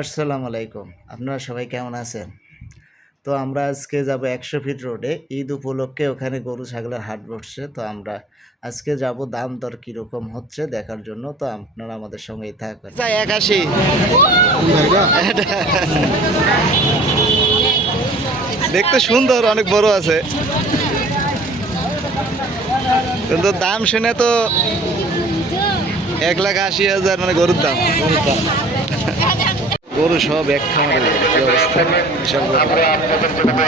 আসসালামু আলাইকুম। আপনারা সবাই কেমন আছেন? তো আমরা আজকে যাব একশো ফিট রোডে ঈদ উপলক্ষে ওখানে গরু, ছাগলের হাট বসছে। তো আমরা আজকে যাব দাম দর কীরকম হচ্ছে দেখার জন্য। তো আপনারা আমাদের সঙ্গেই থাকবেন একাশি দেখতে সুন্দর, অনেক বড় আছে। কিন্তু দাম শুনে তো এক লাখ আশি হাজার মানে গরুর দাম। গরু সব এক খামারে কি অবস্থা? বিশাল বড়। আমরা আপনাদের জন্য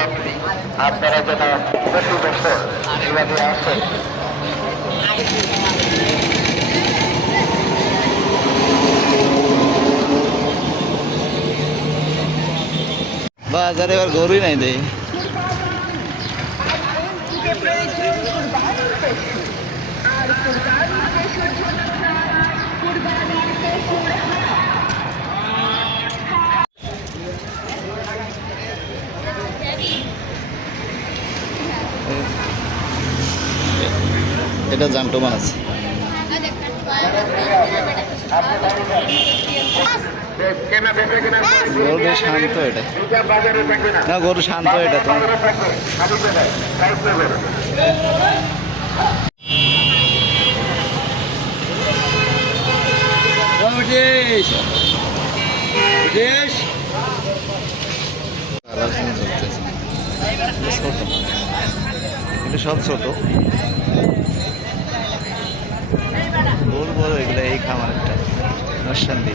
আপনারা যেন প্রতি বছর আসেন। বাজারে এবার গরুই নাই দেই। এটা জানটোমান কেনা গরু বেশ শান্ত এটা। না, গরু শান্ত এটা তো। বাজারে থাকবে খালি বেলায় সাইজ নেবেন আলোচনা চলতেছে। ছোট এটা সব ছোট। এই খামারটা নরসান্দি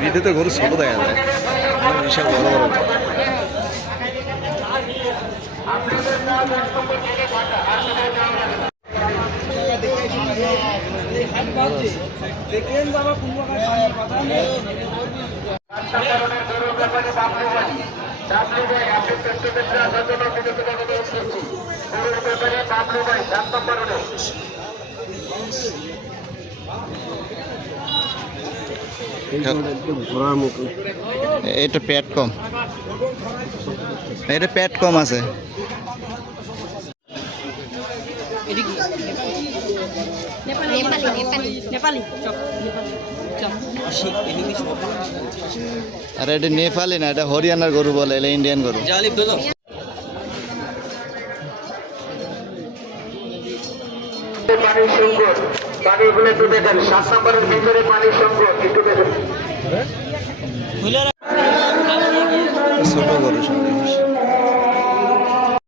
ভিডিওতে গরু ছোট দেখা যায় বিশাল বড় বড়। বাবলু ভাই আপনি এটা পেট কম। এটা পেট কম আছে। আর এটা নেপালি না, এটা হরিয়ানার গরু বলে, এটা ইন্ডিয়ান গরু। পানির সংকট। পানিগুলো একটু দেখেন সাত নম্বরের ভিতরে পানির সংকট। একটু দেখেন। ছোট